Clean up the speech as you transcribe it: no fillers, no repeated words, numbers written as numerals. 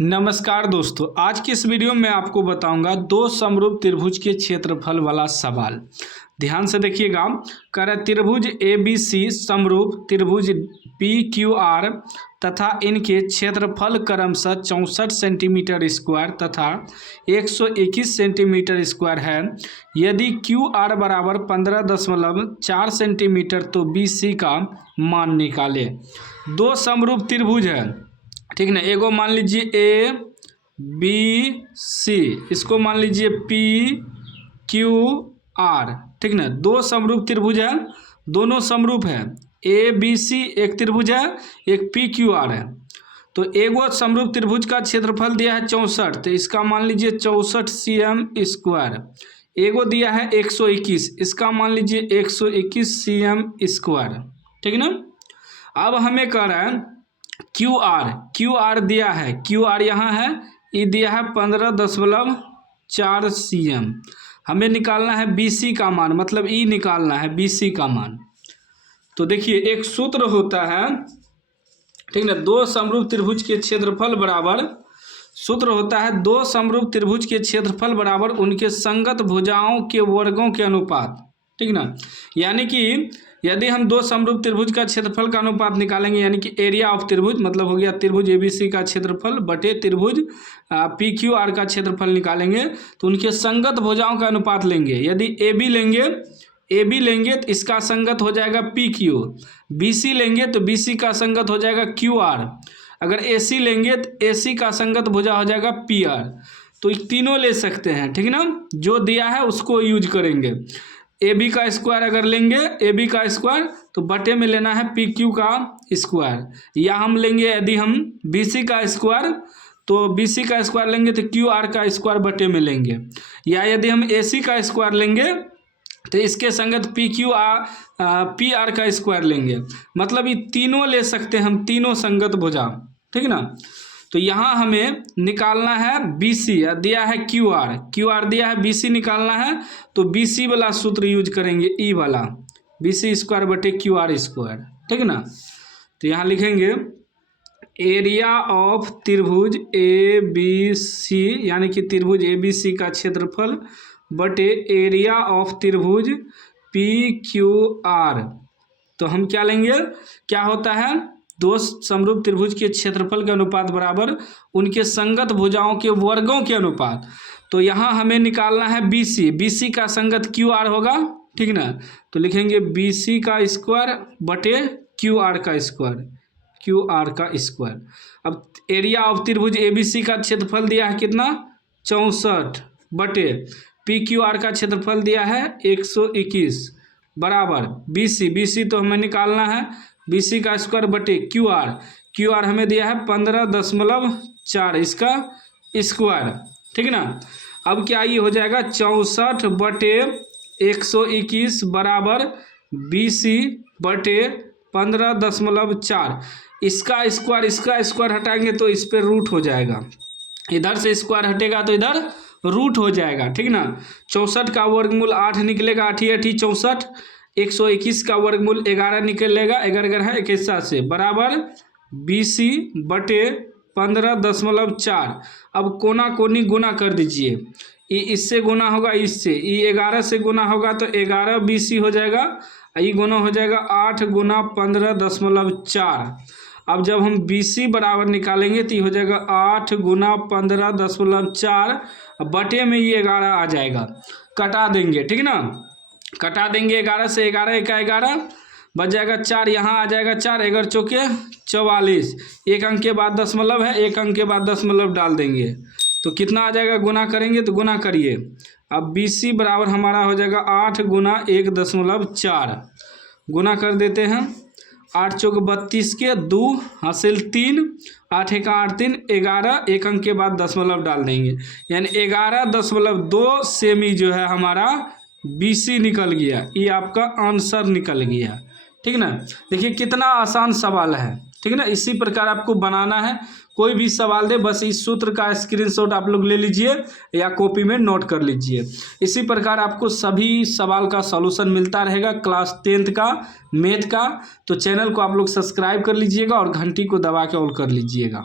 नमस्कार दोस्तों, आज की इस वीडियो में आपको बताऊंगा दो समरूप त्रिभुज के क्षेत्रफल वाला सवाल। ध्यान से देखिएगा। कह रहा है त्रिभुज ABC समरूप त्रिभुज PQR तथा इनके क्षेत्रफल क्रमशः 64 सेंटीमीटर स्क्वायर तथा 121 सेंटीमीटर स्क्वायर है। यदि QR बराबर 15.4 सेंटीमीटर तो BC का मान निकाले। दो समरूप त्रिभुज है, ठीक ना। एगो मान लीजिए ABC, इसको मान लीजिए PQR, ठीक ना। दो समरूप त्रिभुज है, दोनों समरूप है। ABC एक त्रिभुज है, एक PQR है। तो एगो समरूप त्रिभुज का क्षेत्रफल दिया है 64, तो इसका मान लीजिए 64 cm स्क्वायर। एगो दिया है 121, इसका मान लीजिए 121 cm स्क्वायर, ठीक ना। अब हमें कह रहा है QR दिया है, QR यहाँ है, ये दिया है 15.4 cm। हमें निकालना है BC का मान, मतलब E निकालना है BC का मान। तो देखिए एक सूत्र होता है, ठीक ना। दो समरूप त्रिभुज के क्षेत्रफल बराबर, सूत्र होता है दो समरूप त्रिभुज के क्षेत्रफल बराबर उनके संगत भुजाओं के वर्गों के अनुपात, ठीक ना। यानी कि यदि हम दो समरूप त्रिभुज का क्षेत्रफल का अनुपात निकालेंगे, यानी कि एरिया ऑफ त्रिभुज, मतलब हो गया त्रिभुज ABC का क्षेत्रफल बटे त्रिभुज PQR का क्षेत्रफल निकालेंगे, तो उनके संगत भुजाओं का अनुपात लेंगे। यदि AB लेंगे तो इसका संगत हो जाएगा PQ, BC लेंगे तो BC का संगत हो जाएगा QR, अगर AC लेंगे तो AC का संगत भुजा हो जाएगा PR। तो तीनों ले सकते हैं, ठीक ना। जो दिया है उसको यूज करेंगे। AB का स्क्वायर अगर लेंगे, AB का स्क्वायर, तो बटे में लेना है PQ का स्क्वायर। या हम लेंगे यदि हम BC का स्क्वायर, तो BC का स्क्वायर लेंगे तो QR का स्क्वायर बटे में लेंगे। या यदि हम AC का स्क्वायर लेंगे तो इसके संगत PR का स्क्वायर लेंगे। मतलब ये तीनों ले सकते हैं हम, तीनों संगत भुजा, ठीक ना। तो यहाँ हमें निकालना है BC, दिया है QR दिया है BC निकालना है, तो BC वाला सूत्र यूज करेंगे, E वाला, BC स्क्वायर बटे QR स्क्वायर, ठीक ना। तो यहाँ लिखेंगे एरिया ऑफ त्रिभुज ABC, यानी कि त्रिभुज ABC का क्षेत्रफल बटे एरिया ऑफ त्रिभुज PQR। तो हम क्या लेंगे, क्या होता है, दो समरूप त्रिभुज के क्षेत्रफल के अनुपात बराबर उनके संगत भुजाओं के वर्गों के अनुपात। तो यहाँ हमें निकालना है BC का संगत QR होगा, ठीक ना। तो लिखेंगे BC का स्क्वायर बटे QR का स्क्वायर। अब एरिया ऑफ त्रिभुज ABC का क्षेत्रफल दिया है कितना, 64 बटे PQR का क्षेत्रफल दिया है 121 बराबर BC तो हमें निकालना है BC का स्क्वायर बटे QR हमें दिया है 15.4 इसका स्क्वायर, ठीक ना। अब क्या ये हो जाएगा 64 बटे 121 बराबर BC बटे 15.4। इसका स्क्वायर हटाएंगे तो इस पर रूट हो जाएगा, इधर से स्क्वायर हटेगा तो इधर रूट हो जाएगा, ठीक ना। 64 का वर्गमूल 8 निकलेगा, 8 64, 121 का वर्गमूल 11 निकलेगा, 11 है 21 से बराबर BC बटे 15.4। अब कोना कोनी गुना कर दीजिए, ये इससे गुना होगा इससे, ये 11 से गुना होगा तो 11 BC हो जाएगा, ये गुना हो जाएगा 8 गुना 15.4। अब जब हम BC बराबर निकालेंगे तो ये हो जाएगा 8 गुना 15.4, बटे में ये 11 आ जाएगा, कटा देंगे, ठीक ना। कटा देंगे 11 से, 11 का 11 बच जाएगा 4, यहाँ आ जाएगा 4, 11 चौके 44, एक अंक के बाद दशमलव है, एक अंक के बाद दशमलव डाल देंगे तो कितना आ जाएगा, गुना करेंगे तो गुना करिए। अब BC बराबर हमारा हो जाएगा 8 गुना 1.4, गुना कर देते हैं, 8 चौक 32 के 2 हासिल 3, 8 का 8 3, 11, एक अंक के बाद दशमलव डाल देंगे, यानी 11.2 सेमी जो है हमारा BC निकल गया। ये आपका आंसर निकल गया, ठीक ना। देखिए कितना आसान सवाल है, ठीक ना। इसी प्रकार आपको बनाना है, कोई भी सवाल दे बस इस सूत्र का स्क्रीनशॉट आप लोग ले लीजिए या कॉपी में नोट कर लीजिए। इसी प्रकार आपको सभी सवाल का सॉल्यूशन मिलता रहेगा क्लास 10th का मैथ का। तो चैनल को आप लोग सब्सक्राइब कर लीजिएगा और घंटी को दबा के ऑल कर लीजिएगा।